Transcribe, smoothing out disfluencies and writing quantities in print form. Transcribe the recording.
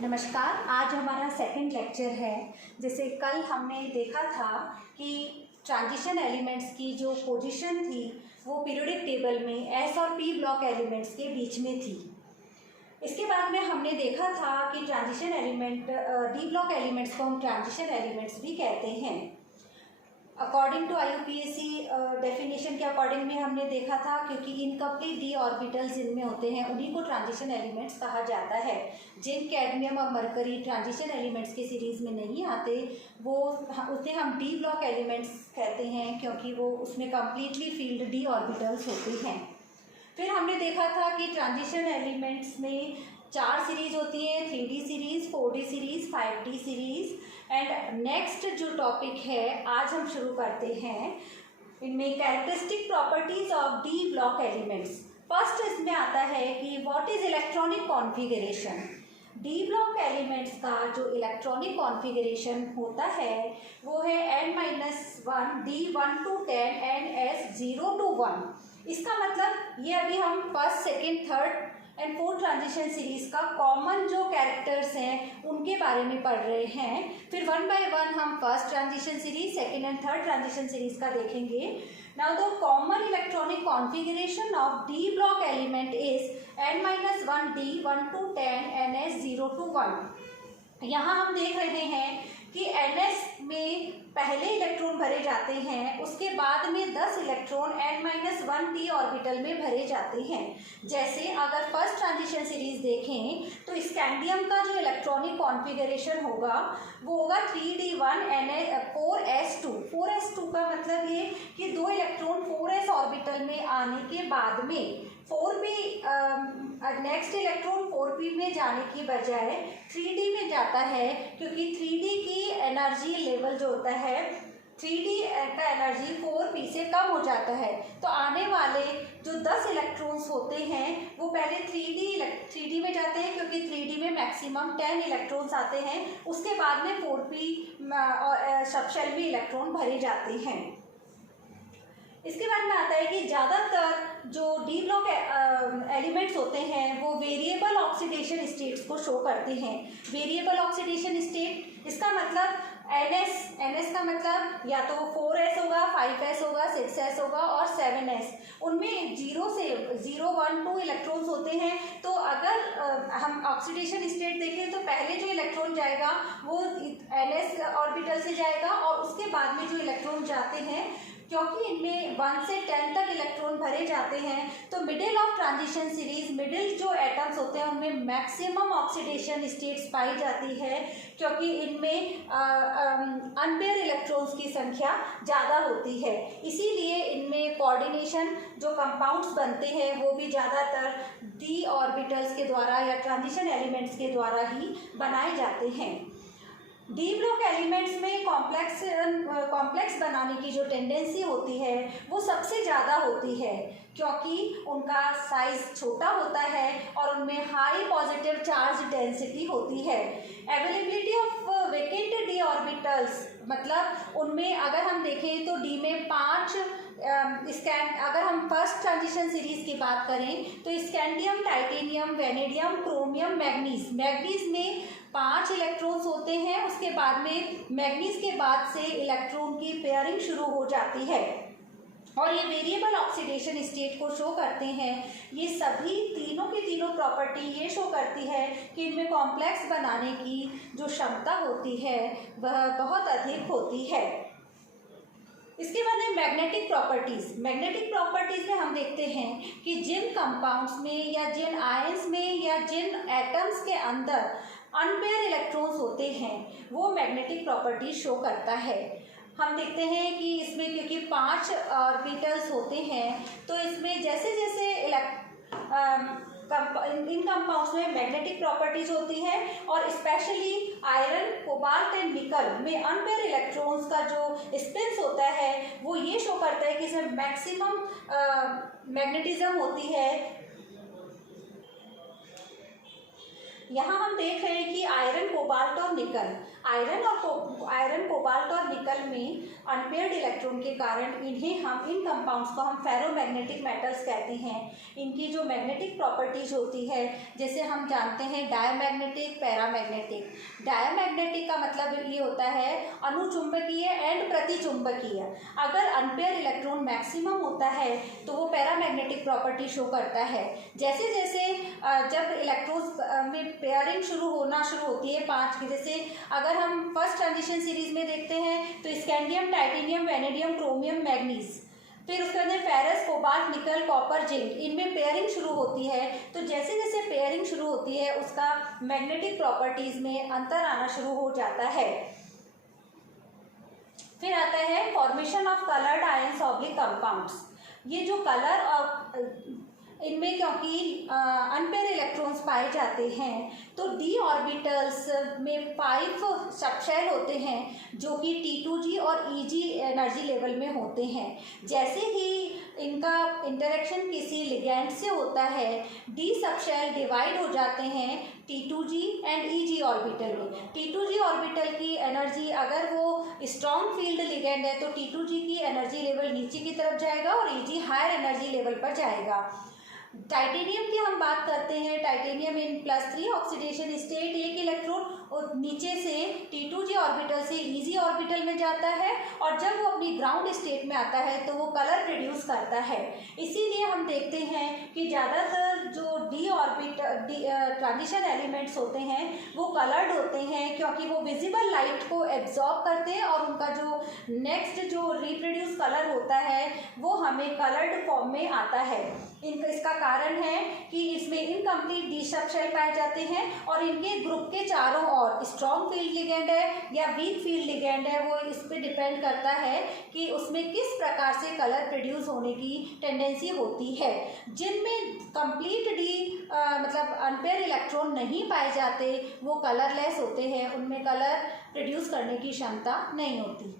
नमस्कार। आज हमारा सेकंड लेक्चर है। जैसे कल हमने देखा था कि ट्रांजिशन एलिमेंट्स की जो पोजीशन थी वो पीरियोडिक टेबल में एस और पी ब्लॉक एलिमेंट्स के बीच में थी। इसके बाद में हमने देखा था कि transition element D block elements को हम ट्रांजिशन एलिमेंट्स भी कहते हैं। अकॉर्डिंग टू IUPAC डेफिनेशन के अकॉर्डिंग में हमने देखा था, क्योंकि इनकम्प्लीट डी ऑर्बिटल्स जिनमें होते हैं उन्हीं को ट्रांजिशन एलिमेंट्स कहा जाता है। जिन कैडमियम और मरकरी ट्रांजिशन एलिमेंट्स के सीरीज़ में नहीं आते वो उसे हम डी ब्लॉक एलिमेंट्स कहते हैं, क्योंकि वो उसमें कम्प्लीटली फील्ड डी ऑर्बिटल्स होते हैं। फिर हमने देखा था कि ट्रांजिशन एलिमेंट्स में 4 सीरीज होती हैं, 3D series, 4D series, 5D series. And next जो टॉपिक है आज हम शुरू करते हैं, इनमें characteristic properties of D block elements. First इसमें आता है कि what is electronic configuration. D block elements का जो इलेक्ट्रॉनिक कॉन्फ़िगरेशन होता है वो है n-1 D1 to 10 and S0 to 1। इसका मतलब ये अभी हम first, second, third and fourth transition series का कॉमन जो कैरेक्टर्स हैं उनके बारे में पढ़ रहे हैं। फिर वन बाय वन हम first transition series, second and third transition series का देखेंगे। Now the common electronic configuration of D block element is n-1 D1 to 10 and S0 to 1। यहाँ हम देख रहे हैं कि NS में पहले इलेक्ट्रॉन भरे जाते हैं, उसके बाद में 10 इलेक्ट्रॉन n-1 d ऑर्बिटल में भरे जाते हैं। जैसे अगर फर्स्ट ट्रांजिशन सीरीज देखें तो स्कैंडियम का जो इलेक्ट्रॉनिक कॉन्फ़िगरेशन होगा वो होगा 3d1 4s2। 4s2 का मतलब ये कि 2 इलेक्ट्रॉन 4s ऑर्बिटल में आने के बाद में 4p नेक्स्ट इलेक्ट्रॉन 4p में जाने की बजाय 3d में जाता है, क्योंकि 3d की एनर्जी लेवल जो होता है 3d का एनर्जी 4p से कम हो जाता है। तो आने वाले जो 10 इलेक्ट्रॉन्स होते हैं वो पहले 3d में जाते हैं, क्योंकि 3d में मैक्सिमम 10 इलेक्ट्रॉन्स आते हैं। उसके बाद में 4p सबशेल में इलेक्ट्रॉन भरे जाते हैं। इसके बाद में आता है कि ज़्यादातर जो डी ब्लॉक एलिमेंट्स होते हैं वो वेरिएबल ऑक्सीडेशन स्टेट्स को शो करते हैं। वेरिएबल ऑक्सीडेशन स्टेट, इसका मतलब NS का मतलब या तो 4s होगा, 5s होगा, 6s होगा और 7s। उनमें 0 से 0, 1, 2 इलेक्ट्रॉन्स होते हैं। तो अगर हम ऑक्सीडेशन स्टेट देखें तो पहले जो इलेक्ट्रॉन जाएगा वो NS ऑर्बिटल से जाएगा, और उसके बाद में जो इलेक्ट्रॉन जाते हैं, क्योंकि इनमें 1 से 10 तक इलेक्ट्रॉन भरे जाते हैं, तो middle of transition series middle जो एटम्स होते हैं उनमें मैक्सिमम ऑक्सीडेशन स्टेट्स पाई जाती है, क्योंकि इनमें अनपेयर इलेक्ट्रॉन्स की संख्या ज़्यादा होती है। इसीलिए इनमें कोऑर्डिनेशन जो कंपाउंड्स बनते हैं वो भी ज़्यादातर डी ऑर्बिटल्स के द्वारा या ट्रांजिशन एलिमेंट्स के द्वारा ही बनाए जाते हैं। डी ब्लॉक एलिमेंट्स में कॉम्प्लेक्स बनाने की जो टेंडेंसी होती है वो सबसे ज़्यादा होती है, क्योंकि उनका साइज छोटा होता है और उनमें हाई पॉजिटिव चार्ज डेंसिटी होती है। Availability of vacant D orbitals, मतलब उनमें अगर हम देखें तो डी में 5 अगर हम फर्स्ट ट्रांजिशन सीरीज की बात करें तो scandium, titanium, vanadium, chromium, manganese में 5 इलेक्ट्रॉन्स होते हैं। उसके बाद में मैग्नीज के बाद से इलेक्ट्रॉन की पेयरिंग शुरू हो जाती है और ये वेरिएबल ऑक्सीडेशन स्टेट को शो करते हैं। ये सभी तीनों की तीनों प्रॉपर्टी ये शो करती है कि इनमें कॉम्प्लेक्स बनाने की जो क्षमता होती है वह बहुत अधिक होती है। इसके बाद है मैग्नेटिक प्रॉपर्टीज़। मैग्नेटिक प्रॉपर्टीज़ में हम देखते हैं कि जिन कंपाउंड्स में या जिन आयंस में या जिन एटम्स के अंदर अनपेयर इलेक्ट्रॉन्स होते हैं वो मैग्नेटिक प्रॉपर्टी शो करता है। हम देखते हैं कि इसमें क्योंकि 5 ऑर्बिटल्स होते हैं तो इसमें जैसे जैसे इन कंपाउंड्स में मैग्नेटिक प्रॉपर्टीज होती है, और स्पेशली आयरन, कोबाल्ट एंड निकल में अनपेयर इलेक्ट्रॉन्स का जो स्पिन्स होता है वो ये शो करता है कि इसमें मैक्सिमम मैग्नेटिज्म होती है। यहाँ हम देख रहे हैं कि आयरन, कोबाल्ट और निकल। आयरन, कोबाल्ट और निकल में अनपेयर्ड इलेक्ट्रॉन के कारण इन कंपाउंड्स को हम फेरोमैग्नेटिक मेटल्स कहते हैं। इनकी जो मैग्नेटिक प्रॉपर्टीज होती है, जैसे हम जानते हैं डायमैग्नेटिक, पैरामैग्नेटिक। डायमैग्नेटिक का मतलब ये होता है अनुचुंबकीय एंड प्रतिचुंबकीय। अगर अनपेयर इलेक्ट्रॉन मैक्सिमम होता है तो वो पैरामैग्नेटिक प्रॉपर्टी शो करता है। जैसे जैसे जब इलेक्ट्रॉन्स में पेयरिंग शुरू होती है 5 की, जैसे अगर हम फर्स्ट ट्रांजिशन सीरीज में देखते हैं तो scandium, titanium, vanadium, chromium, manganese, फिर उसके बाद फेरस, कोबाल्ट, निकल, कॉपर, जिंक, इनमें पेयरिंग शुरू होती है। तो जैसे जैसे पेयरिंग शुरू होती है उसका मैग्नेटिक प्रॉपर्टीज में अंतर आना शुरू हो जाता है। फिर आता है formation of coloured ions oblique compounds. ये जो कलर और इनमें क्योंकि अनपेयर इलेक्ट्रॉन्स पाए जाते हैं तो डी ऑर्बिटल्स में 5 सबशेल होते हैं जो कि T2G और EG एनर्जी लेवल में होते हैं। जैसे ही इनका इंटरेक्शन किसी लिगैंड से होता है, डी सबशेल डिवाइड हो जाते हैं T2G एंड EG ऑर्बिटल में। T2G ऑर्बिटल की एनर्जी, अगर वो स्ट्रॉन्ग फील्ड लिगैंड है तो T2G की एनर्जी लेवल नीचे की तरफ जाएगा और EG हायर एनर्जी लेवल पर जाएगा। टाइटेनियम की हम बात करते हैं, टाइटेनियम इन +3 ऑक्सीडेशन स्टेट, एक इलेक्ट्रॉन और नीचे से T2G ऑर्बिटल से EG ऑर्बिटल में जाता है और जब वो अपनी ग्राउंड स्टेट में आता है तो वो कलर प्रोड्यूस करता है। इसीलिए हम देखते हैं कि ज़्यादातर जो ट्रांजिशन एलिमेंट्स होते हैं वो कलर्ड होते हैं, क्योंकि वो विजिबल लाइट को एब्जॉर्ब करते हैं और उनका जो नेक्स्ट जो रिप्रोड्यूस कलर होता है वो हमें कलर्ड फॉर्म में आता है। इसका कारण है कि इसमें इनकम्प्लीट डी सबशेल पाए जाते हैं और इनके ग्रुप के चारों ओर स्ट्रॉन्ग फील्ड लिगेंड है या वीक फील्ड लिगेंड है, वो इस पर डिपेंड करता है कि उसमें किस प्रकार से कलर प्रोड्यूस होने की टेंडेंसी होती है। जिनमें कंप्लीट डी मतलब अनपेयर इलेक्ट्रॉन नहीं पाए जाते वो कलरलेस होते हैं, उनमें कलर प्रोड्यूस करने की क्षमता नहीं होती।